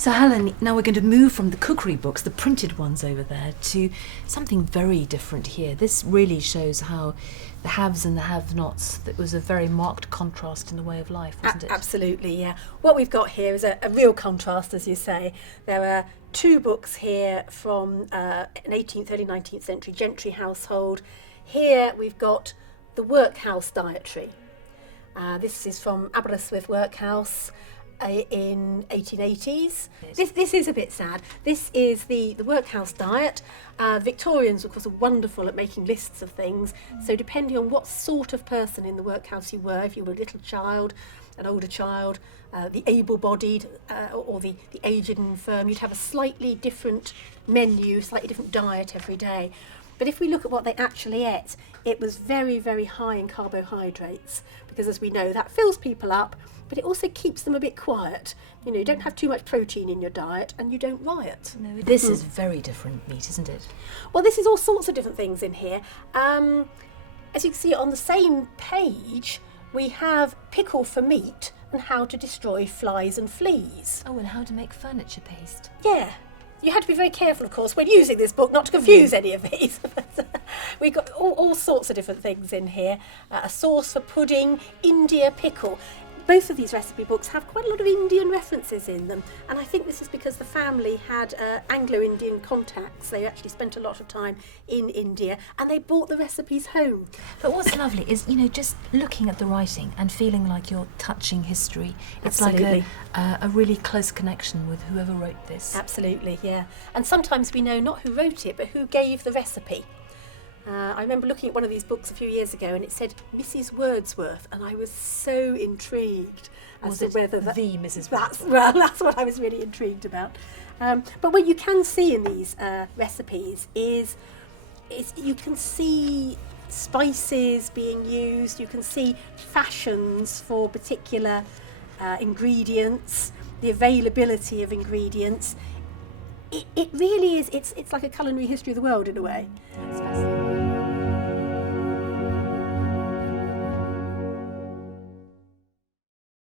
So Helen, now we're going to move from the cookery books, the printed ones over there, to something very different here. This really shows how the haves and the have-nots, that was a very marked contrast in the way of life, wasn't it? Absolutely, yeah. What we've got here is a real contrast, as you say. There are two books here from an 18th, early 19th century gentry household. Here we've got the Workhouse dietary. This is from Aberystwyth Workhouse in 1880s. This is a bit sad. This is the Workhouse diet. Victorians, of course, are wonderful at making lists of things. So depending on what sort of person in the workhouse you were, if you were a little child, an older child, the able-bodied or the aged and infirm, you'd have a slightly different menu, slightly different diet every day. But if we look at what they actually ate, it was very, very high in carbohydrates, because as we know, that fills people up, but it also keeps them a bit quiet. You know, you don't have too much protein in your diet and you don't riot. No, this is very different meat, isn't it? Well, this is all sorts of different things in here. As you can see on the same page, we have pickle for meat and how to destroy flies and fleas. Oh, and how to make furniture paste. Yeah. You had to be very careful, of course, when using this book, not to confuse any of these. We've got all sorts of different things in here. A sauce for pudding, India pickle. Both of these recipe books have quite a lot of Indian references in them, and I think this is because the family had Anglo-Indian contacts. They actually spent a lot of time in India, and they brought the recipes home. But what's lovely is, you know, just looking at the writing and feeling like you're touching history. It's Absolutely. like a really close connection with whoever wrote this. Absolutely, yeah. And sometimes we know not who wrote it, but who gave the recipe. I remember looking at one of these books a few years ago, and it said Mrs. Wordsworth, and I was so intrigued as to whether the Mrs. Wordsworth. That's what I was really intrigued about. But what you can see in these recipes is you can see spices being used, you can see fashions for particular ingredients, the availability of ingredients. It really is, it's like a culinary history of the world in a way. That's fascinating.